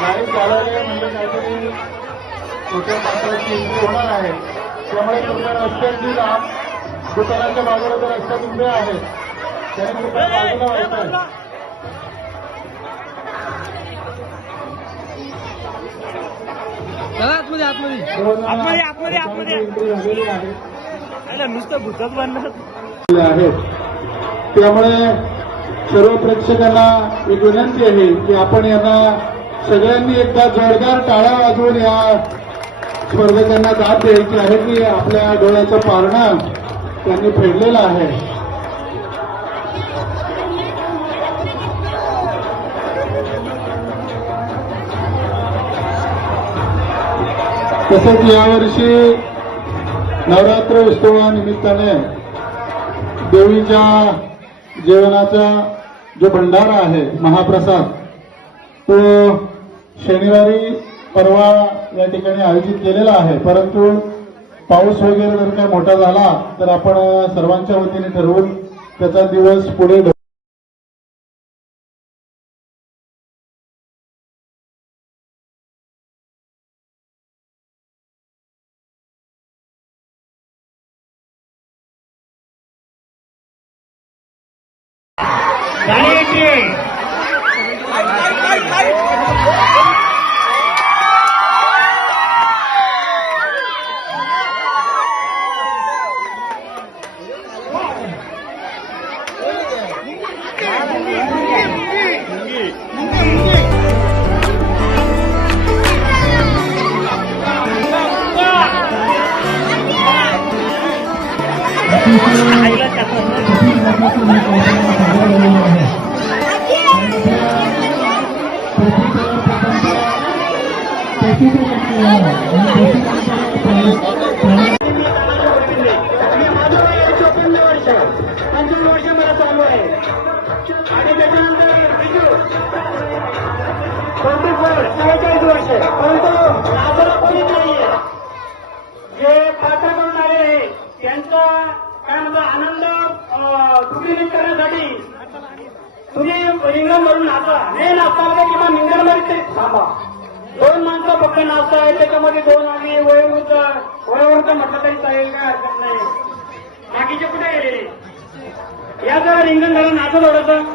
गाडी चालवले म्हणजे काहीतरी छोट्या पातळीची एंट्री होणार आहे. त्यामुळे तुमच्या रस्त्याची लांब दुकानाच्या बाजूला जर रस्त्यात उभे आहेत त्यांनी कृपया बाजूला व्हायचं आहे. आतमध्ये आतमध्ये आतमध्ये आतमध्ये एंट्री झालेली आहे. नुसतं भूतच बांधलं आहेत. त्यामुळे सर्व प्रेक्षकांना एक विनंती आहे की आपण यांना सगळ्यांनी एकदा जोरदार टाळ्या वाजवून या स्पर्धकांना दाद द्यायची आहे की आपल्या डोळ्याचं पारणं त्यांनी फेडलेलं आहे. तसंच यावर्षी नवरात्र उत्सवानिमित्ताने देवीच्या जेवणाचा जो भंडारा आहे महाप्रसाद तो शनिवारी परवा या ठिकाणी आयोजित केलेला आहे. परंतु पाऊस वगैरे जर काही मोठा झाला तर आपण सर्वांच्या वतीने ठरवून त्याचा दिवस पुढे जे पात्र करून आले आहे त्यांचा काय म्हणतो आनंद दुप्लिकेट करण्यासाठी तुम्ही रिंगण भरून नाचा नाही नाचता किंवा रिंगणमध्ये तरी थांबा. 2 माणसं फक्त नाचता आहे त्याच्यामध्ये 2 आम्ही वयोवृद्ध म्हटलं तरी चालेल काय हरकत नाही. बाकीचे कुठे गेलेले या जरा रिंगण घालून नाचत थोडंसं.